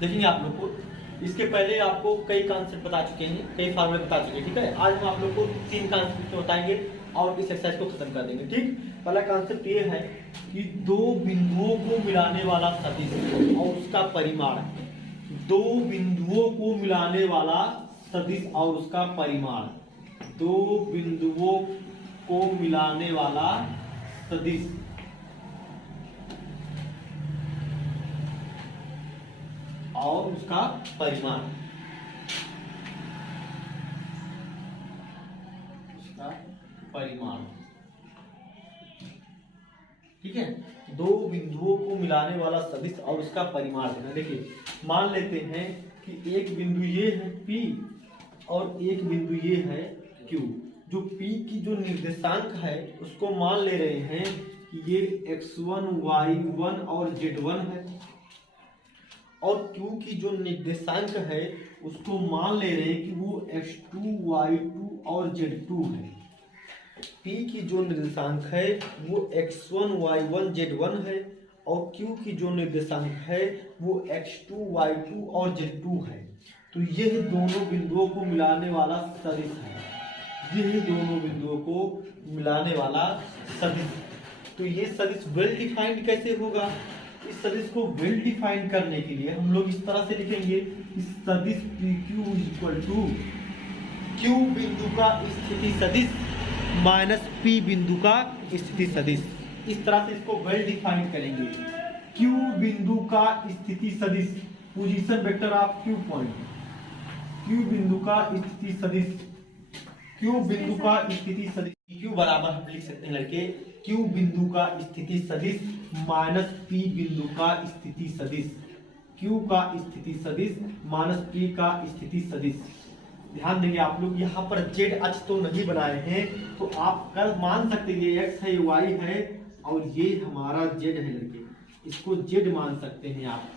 देखेंगे आप लोग को। इसके पहले आपको कई कॉन्सेप्ट बता चुके हैं, कई फार्मूले बता चुके हैं, ठीक है। आज हम आप लोग को 3 कॉन्सेप्ट बताएंगे और इस एक्सरसाइज को खत्म कर देंगे, ठीक। पहला कॉन्सेप्ट ये है कि दो बिंदुओं को मिलाने वाला सदिश और उसका परिमाण। दो बिंदुओं को मिलाने वाला सदिश और उसका परिमाण। दो बिंदुओं को मिलाने वाला सदिश और उसका परिमाण। उसका परिमाण, ठीक है। दो बिंदुओं को मिलाने वाला सदिश और उसका परिमाण देना। देखिए मान लेते हैं कि एक बिंदु ये है P और एक बिंदु ये है Q। जो P की जो निर्देशांक है उसको मान ले रहे हैं कि ये x1 y1 और z1 है, और Q की जो निर्देशांक है उसको मान ले रहे हैं कि वो x2 y2 और z2 है। P की जो निर्देशांक है वो x1 y1 z1 है, और Q की जो निर्देशांक है वो x2 y2 और z2 है। तो यह दोनों बिंदुओं को मिलाने वाला सदिश है। यह दोनों बिंदुओं को मिलाने वाला सदिश। तो ये सदिश वेल डिफाइंड कैसे होगा? इस सदिश को वेल डिफाइन करने के लिए हम लोग इस तरह से लिखेंगे, इस सदिश PQ इक्वल टू Q बिंदु का स्थिति सदिश माइनस P बिंदु का स्थिति सदिश। इस तरह से इसको वेल डिफाइन करेंगे। Q बिंदु का स्थिति सदिश, position vector of Q point. Q बिंदु का स्थिति सदिश, Q बिंदु का स्थिति सदिश Q बराबर हम लिख सकते हैं लड़के, Q बिंदु का स्थिति सदिश माइनस P बिंदु का स्थिति सदिश। Q का स्थिति सदिश माइनस P का स्थिति सदिश। ध्यान देंगे आप लोग, यहाँ पर z अक्ष तो नहीं बनाए हैं, तो आप कल मान सकते हैं ये x है, y है और ये हमारा z है लड़के। इसको z मान सकते हैं आप,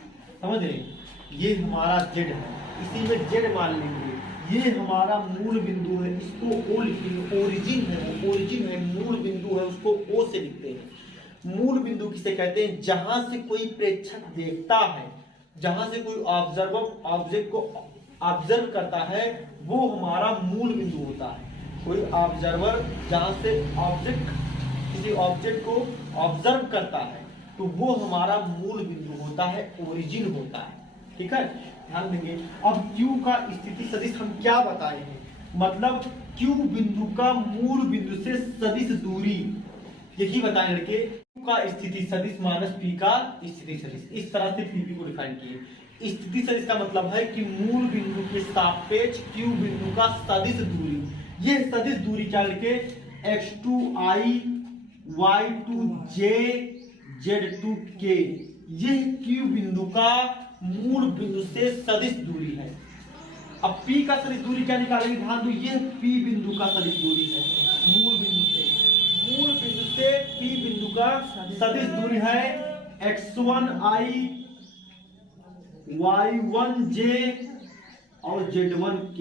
समझ रहे हैं। ये हमारा z है, इसी में z मान लेंगे। ये हमारा मूल बिंदु है, इसको O लिखेंगे। ओरिजिन है, वो ओरिजिन है, मूल बिंदु है, उसको O से लिखते हैं। मूल बिंदु किसे कहते हैं? जहां से कोई प्रेक्षक देखता है, जहां से कोई ऑब्जर्वर ऑब्जेक्ट को ऑब्जर्व करता है, वो हमारा मूल बिंदु होता है। कोई ऑब्जर्वर जहां से ऑब्जेक्ट किसी ऑब्जेक्ट को ऑब्जर्व करता है तो वो हमारा मूल बिंदु होता है, ओरिजिन होता है, ठीक है। ध्यान देंगे। अब Q का स्थिति सदिश हम क्या बताए हैं? मतलब Q बिंदु का मूल बिंदु से सदिश दूरी, यही बताएं लड़के। Q का स्थिति सदिश माइनस P का स्थिति सदिश। इस तरह से PP को डिफाइन किए। स्थिति सदिश का मतलब है कि मूल बिंदु के सापेक्ष Q बिंदु का सदिश दूरी। ये सदिश दूरी क्या लिखे? x2i y2j z2k। यह Q बिंदु का मूल बिंदु से सदिश दूरी है। अब P का सदिश दूरी क्या निकालेंगे? ध्यान दो, ये P बिंदु का सदिश दूरी है। मूल बिंदु से P बिंदु का सदिश दूरी है x1i y1j और z1k।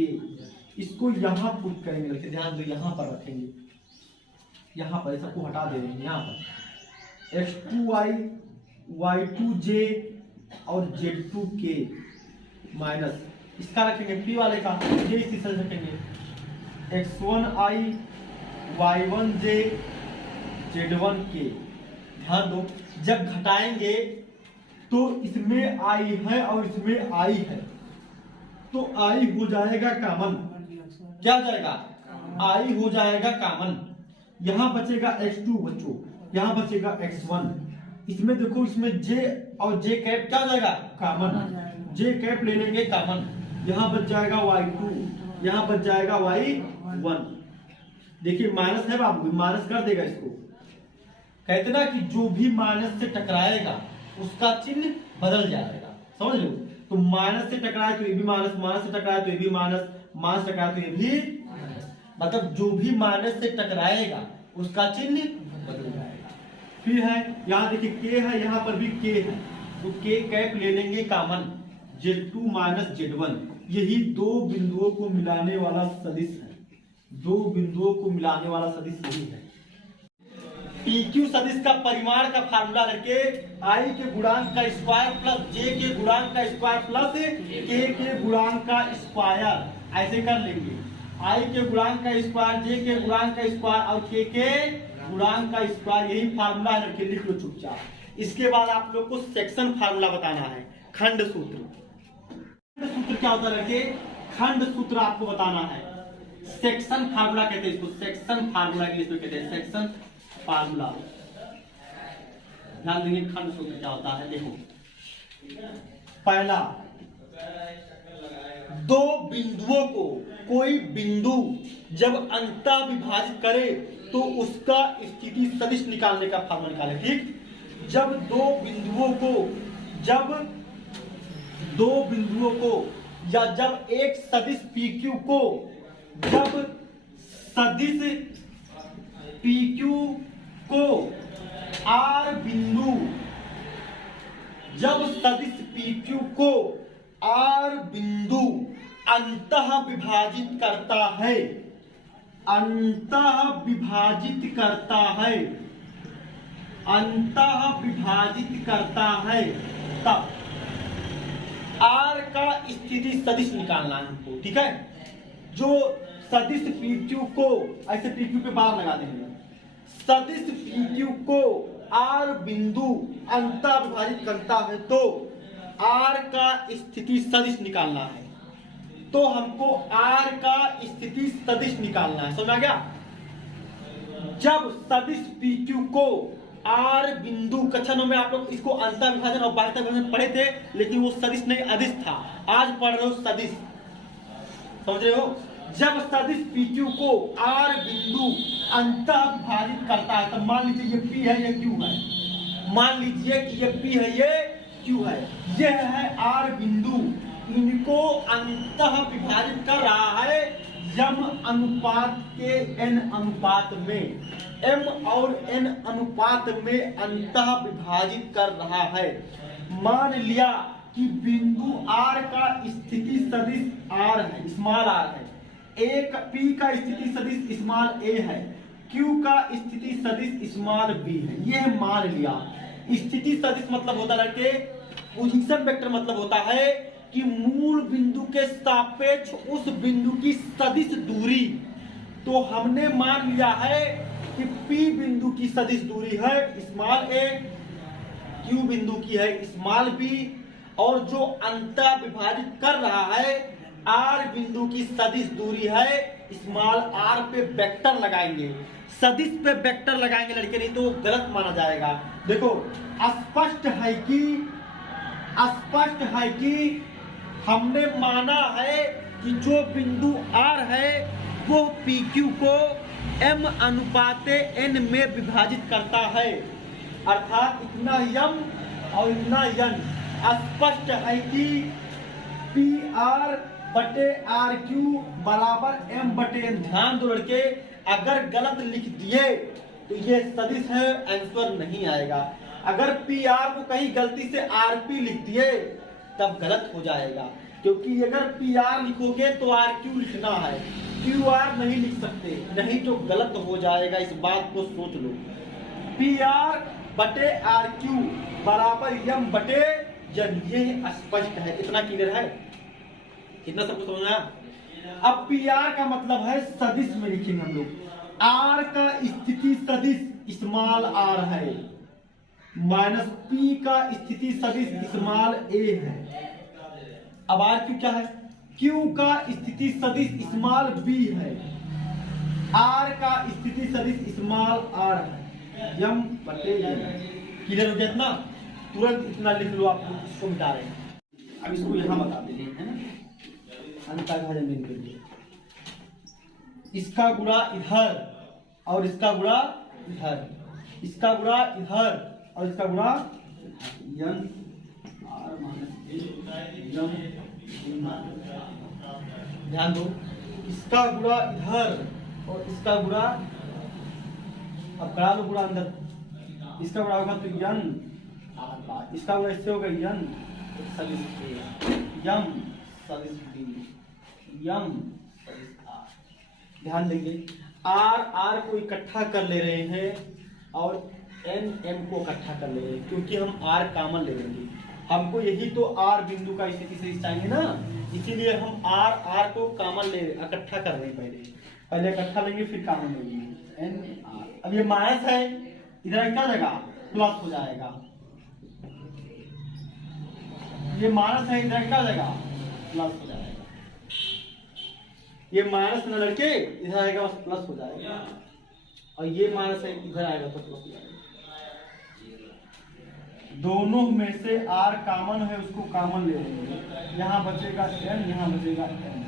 इसको यहां पुट करेंगे लड़के, ध्यान दो, यहां पर रखेंगे, यहां पर सबको हटा दे रहे हैं। यहां पर x2i y2j और z2k माइनस इसका रखेंगे P वाले का, ये इसी तरह रखेंगे x1i y1j z1k। ध्यान दो, जब घटाएंगे तो इसमें i है और इसमें i है, तो i हो जाएगा कॉमन। क्या हो जाएगा? i हो जाएगा कॉमन। यहां बचेगा x2 बच्चों, यहां बचेगा x1। इसमें देखो, इसमें j और j कैप क्या हो जाएगा? कॉमन। j कैप ले लेंगे कॉमन, यहां बच जाएगा y2, यहां बच जाएगा y1। देखिए माइनस है बाबू, माइनस कर देगा इसको। कहते ना कि जो भी माइनस से टकराएगा उसका चिन्ह बदल जाएगा, समझ लो। तो माइनस से टकराए तो ये भी माइनस, माइनस से टकराए तो ये भी माइनस, माइनस टकराए तो ये भी माइनस। मतलब जो भी माइनस से टकराएगा उसका चिन्ह बदल जाएगा। फिर है यहाँ देखिए k है, यहाँ पर भी k है, तो k कैप ले लेंगे कॉमन, z2 माइनस z1। यही दो बिंदुओं को मिलाने वाला सदिश है। दो बिंदुओं को मिलाने वाला सदिश यही है। PQ सदिश का परिमाण का फार्मूला रखे I के गुणांक का स्क्वायर प्लस J के गुणांक का स्क्वायर प्लस K के गुणांक का स्क्वायर, ऐसे कर लेंगे। I के गुणांक का स्क्वायर, J के गुणांक का स्क्वायर और K के गुणांक का स्क्वायर, यही फार्मूला रखे, लिख लो चुपचाप। इसके बाद आप लोग को सेक्शन फार्मूला बताना है, खंड सूत्र। खंड सूत्र क्या होता है रखे, खंड सूत्र आपको बताना है। सेक्शन फार्मूला कहते हैं इसको, सेक्शन फार्मूला के लिए कहते हैं सेक्शन फार्मूला। ध्यान देंगे खंड सूत्र क्या होता है। देखो पहला, दो बिंदुओं को कोई बिंदु जब अंतः विभाजित करे तो उसका स्थिति सदिश निकालने का फार्मूला निकाले। ठीक, जब दो बिंदुओं को या जब एक सदिश PQ को, जब सदिश PQ को R बिंदु, जब सदिश PQ को R बिंदु अंतः विभाजित करता है, अंतः विभाजित करता है, अंतः विभाजित करता है, तब R का स्थिति सदिश निकालना है हमको। ठीक है, जो सदिश PQ को, ऐसे PQ पे बार लगा देंगे, सदिश PQ को R बिंदु अंतः विभाजित करता है तो R का स्थिति सदिश निकालना है। तो हमको R का स्थिति सदिश निकालना है, समझ आ गया। जब सदिश PQ को R बिंदु, कक्षा 9 में आप लोग इसको अंतः विभाजन और बाह्यता विभाजन पढ़े थे, लेकिन वो सदिश नहीं अदिश था। आज पढ़ रहे हो सदिश, समझ रहे हो। जब सदिश PQ को R बिंदु अंतः विभाजित करता है, तब मान लीजिए ये P है, ये Q है, मान लीजिए कि ये P है, ये Q है, यह है R बिंदु, इनको अंतः विभाजित कर रहा है m अनुपात के n अनुपात में, m और n अनुपात में अंतः विभाजित कर रहा है। मान लिया कि बिंदु R का स्थिति सदिश R है, स्मॉल r है, एक P का स्थिति सदिश स्मॉल a है, Q का स्थिति सदिश स्मॉल b है। यह मान लिया। स्थिति सदिश मतलब होता है कि पोजीशन वेक्टर मतलब होता है कि मूल बिंदु के सापेक्ष उस बिंदु की सदिश दूरी। तो हमने मान लिया है कि P बिंदु की सदिश दूरी है स्मॉल a, Q बिंदु की है स्मॉल b, और जो अंतः विभाजित कर रहा है R बिंदु की सदिश दूरी है स्मॉल r पे वेक्टर लगाएंगे, सदिश पे वेक्टर लगाएंगे लड़के, नहीं तो गलत माना जाएगा। देखो स्पष्ट है कि हमने माना है कि जो बिंदु R है वो PQ को m अनुपाते n में विभाजित करता है, अर्थात इतना m और इतना n। स्पष्ट है कि PR बटे RQ बराबर m बटे n। ध्यान दो लड़के, अगर गलत लिख दिए तो ये सदिश है, आंसर नहीं आएगा। अगर PR को कहीं गलती से RP लिख दिए तब गलत हो जाएगा, क्योंकि अगर PR लिखोगे तो RQ लिखना है, QR नहीं लिख सकते, नहीं तो गलत हो जाएगा। इस बात को सोच लो। PR बटे RQ बराबर m बटे n, ये स्पष्ट है। इतना क्लियर है, इतना सबको समझ आया। अब PR का मतलब है सदिश में लिखेंगे हम लोग। R का स्थिति सदिश स्मॉल r है, माइनस P का स्थिति सदिश स्मॉल a है। अब RQ क्या है, Q का स्थिति सदिश स्मॉल b है, R का स्थिति सदिश स्मॉल r है, m बटे n। क्लियर हो गया इतना? तुरंत इतना लिख लो, आप इसको मिटा रहे हैं। अब इसको यहाँ बता देंगे, है ना, अंतः विभाजन के लिए। इसका गुणा इधर और इसका गुणा इधर, इसका गुणा इधर और इसका गुणा n r माइनस ध्यान दो, इसका गुणा इधर और इसका गुणा, अब करा लो गुणा अंदर, इसका गुणा होगा तो n, इसका गुणा इससे होगा n सदिश m सदिश b m सदिश r। ध्यान देंगे, r को इकट्ठा कर ले रहे हैं और एन एम को इकट्ठा कर लेंगे, क्योंकि हम आर कॉमन ले लेंगे। हमको यही तो आर बिंदु का स्थिति सदिश चाहिए ना, इसीलिए हम आर आर को कॉमन ले इकट्ठा कर रहे हैं। पहले इकट्ठा लेंगे फिर कॉमन लेंगे एन आर। अब ये माइनस है, इधर क्या जाएगा प्लस हो जाएगा। ये माइनस है, इधर क्या जाएगा प्लस हो जाएगा। ये माइनस न लड़के इधर आएगा बस प्लस हो जाएगा, और ये माइनस है इधर आएगा तो प्लस हो जाएगा। दोनों में से आर कॉमन है, उसको कॉमन ले लेंगे। यहाँ बचेगा एन, यहाँ बचेगा एन।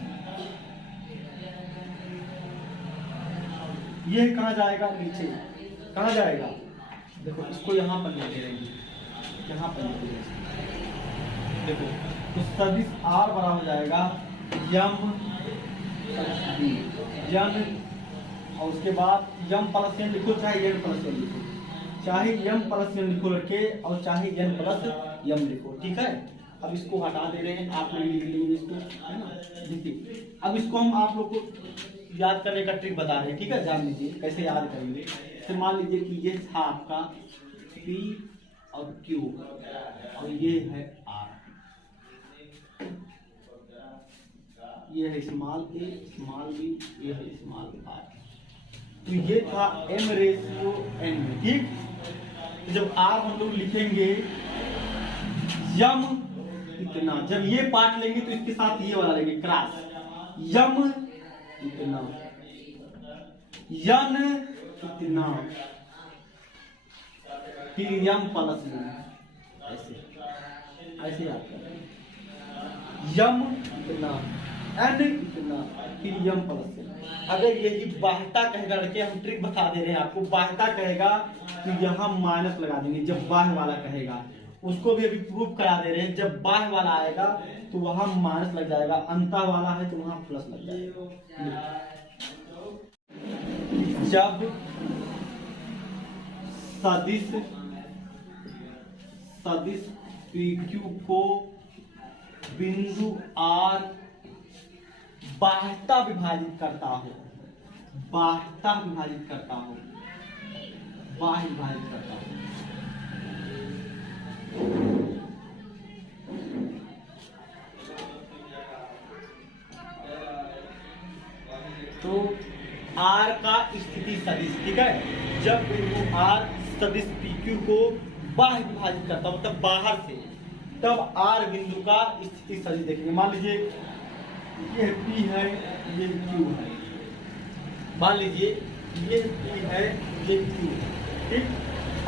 ये कहाँ जाएगा नीचे, कहाँ जाएगा देखो, इसको यहाँ पर लेके रहेंगे, यहाँ पर लेके देखो, तो सदिश आर बड़ा हो जाएगा यम यम, और उसके बाद यम प्लस एन लिखो, चाहे एन प्लस एन लिखो, चाहे यम प्लस एन लिखो रखे, और चाहे एन प्लस यम लिखो, ठीक है। अब इसको हटा दे रहे हैं, आप लोग लिख लीजिए इसको, है ना। देखिए अब इसको हम आप लोग को याद करने का ट्रिक बता रहे हैं, ठीक है, जान लीजिए कैसे याद करेंगे। तो मान लीजिए कि ये था आपका P और Q, और ये है R, ये है स्मॉल a स्मॉल b, ये है स्मॉल r। तो ये था m रेशियो n में, ठीक। तो जब r हम लोग लिखेंगे यम इतना, जब ये पार्ट लेंगे तो इसके साथ ये वाला लेंगे क्रॉस, यम इतना यन इतना, फिर यम प्लस ऐसे ऐसे याद करें, यम इतना एन इतना, फिर यम प्लस। अगर यही बाह्यता कहेगा लड़के, हम ट्रिक बता दे रहे हैं आपको, बाह्यता कहेगा तो यहाँ माइनस लगा देंगे। जब बाह्य वाला कहेगा उसको भी अभी प्रूफ करा दे रहे हैं, जब बाह्य वाला आएगा तो वहां माइनस लग जाएगा, अंतर वाला है तो वहां प्लस लग जाएगा। जब सदिश सदिश PQ को बिंदु R बाह्यता विभाजित करता हो, बाह्यता विभाजित करता हो, बाह्य विभाजित करता हो, तो R का स्थिति सदिश, ठीक है। जब बिंदु R सदिश PQ को बाह्य विभाजित करता हो, मतलब बाहर से, तब R बिंदु का स्थिति सदिश देखेंगे। मान लीजिए ये P है, ये Q है, मान लीजिए ये P है, ये Q है, ठीक।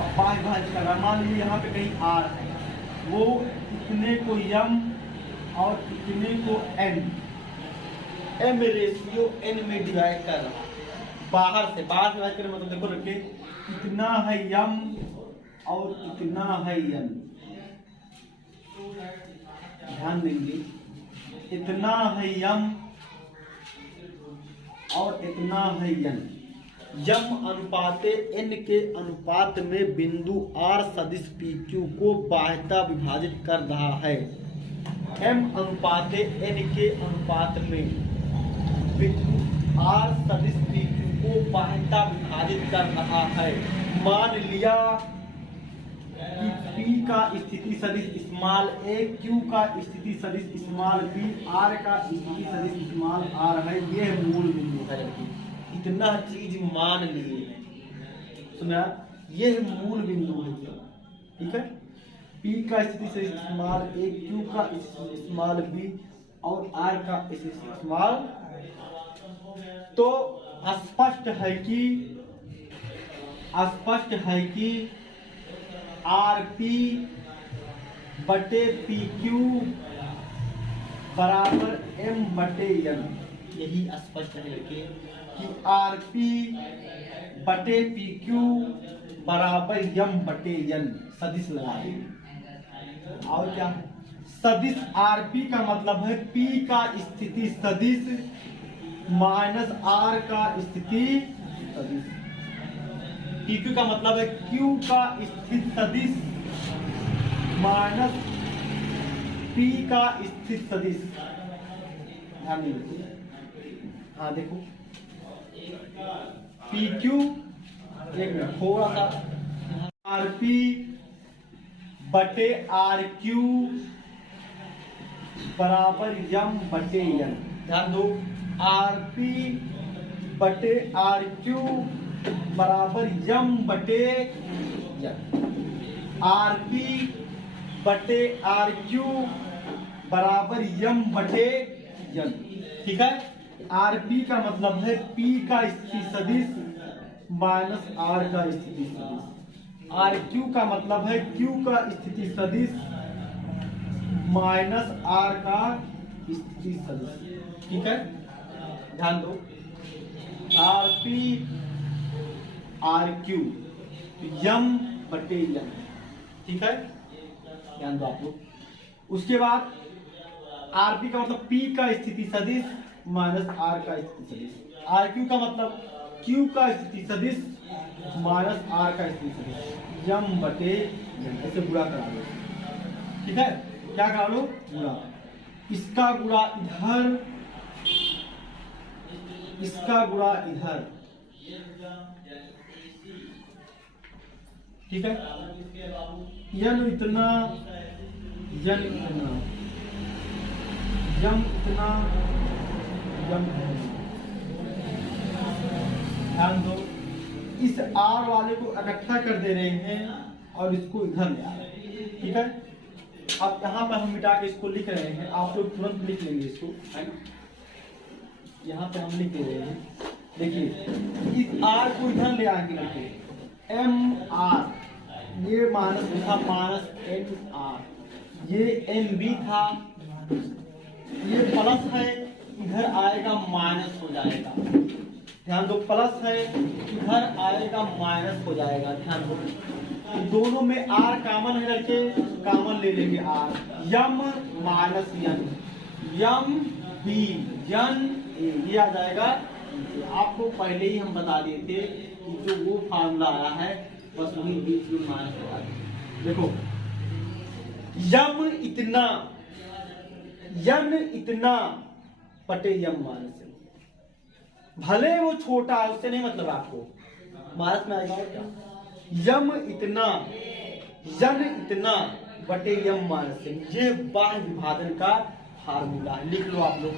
अब बाह्य विभाजित कर रहा है, मान लीजिए यहाँ पे कहीं R है, वो इतने को m और इतने को n, m रेशियो n में डिवाइड कर रहा है। बाहर से डिवाइड करने मतलब देखो रखे, इतना है m और इतना है n, ध्यान देंगे, इतना है m और इतना है n। यम अनुपाते n के अनुपात में बिंदु R सदिश PQ को बाह्यता विभाजित कर रहा है। m अनुपाते n के अनुपात में बिंदु R सदिश PQ को बाह्यता विभाजित कर रहा है। मान लिया कि P का स्थिति सदिश स्मॉल a, Q का स्थिति सदिश स्मॉल b, R का स्थिति सदिश स्मॉल r है। ये मूल बिंदु है, इतना चीज मान लिए, सुना, ये मूल बिंदु है, ठीक है। P का स्थिति सदिश स्मॉल a, Q का स्थिति स्मॉल b और R का स्थिति स्मॉल, तो स्पष्ट है कि RP बटे PQ बराबर M बटे N। यही स्पष्ट है कि RP बटे PQ बराबर M बटे N, सदिश लगा देंगे। और क्या, सदिश RP का मतलब है P का स्थिति सदिश माइनस R का स्थिति सदिश, PQ का मतलब है Q का स्थिति सदिश माइनस P का स्थिति सदिश। ध्यान दीजिए, हाँ देखो, PQ एक मिनट थोड़ा सा, आरपी बटे आर क्यू बराबर यम बटे एन। ध्यान दो, आरपी बटे आर क्यू बराबर यम बटे एन। आरपी बटे आर क्यू बराबर यम बटे एन। ठीक है, आरपी का मतलब है पी का स्थिति सदिश माइनस आर का स्थिति सदिश। आर क्यू का मतलब है क्यू का स्थिति सदिश माइनस आर का स्थिति सदिश। ठीक है, ध्यान दो, आर पी आर क्यू यम बटे यम। ठीक है, ध्यान दो आप लोग। उसके बाद आरपी का मतलब पी का स्थिति सदिश माइनस आर का स्थिति सदिश। आर क्यू का मतलब क्यू का स्थिति सदिश माइनस आर का स्थिति सदिश, यम बटे यम। ऐसे गुणा करा लो। ठीक है, क्या करा लो, गुणा। इसका गुणा इधर, इसका गुणा इधर। ठीक है, यन इतना, यन इतना, यम इतना, यम इतना। ध्यान दो, इस आर वाले को इकट्ठा कर दे रहे हैं और इसको इधर ले आ रहे हैं। ठीक है, अब यहाँ पर हम मिटा के इसको लिख रहे हैं, आप लोग तुरंत लिख लेंगे इसको, है ना। यहाँ पे हम लिख दे रहे हैं, देखिए इस आर को इधर ले आके लिखे एम आर, ये माइनस था माइनस एन आर, ये एन बी था, ये प्लस है, इधर आएगा माइनस हो जाएगा। ध्यान दो, प्लस है इधर आएगा माइनस हो जाएगा। ध्यान दो, दोनों में आर कॉमन है, लड़के कॉमन ले लेंगे R, M minus N, M B N A, ये आ जाएगा। आपको पहले ही हम बता दिए थे कि जो वो फार्मूला आया है बस वही बीच में माइनस लगा दें। देखो, यम इतना, यन इतना बटे यम माइनस, भले वो छोटा है उससे नहीं मतलब, आपको माइनस में आएगा और क्या, यम इतना, यन इतना बटे यम माइनस, ये बाह्य विभाजन का फार्मूला है। लिख लो आप लोग।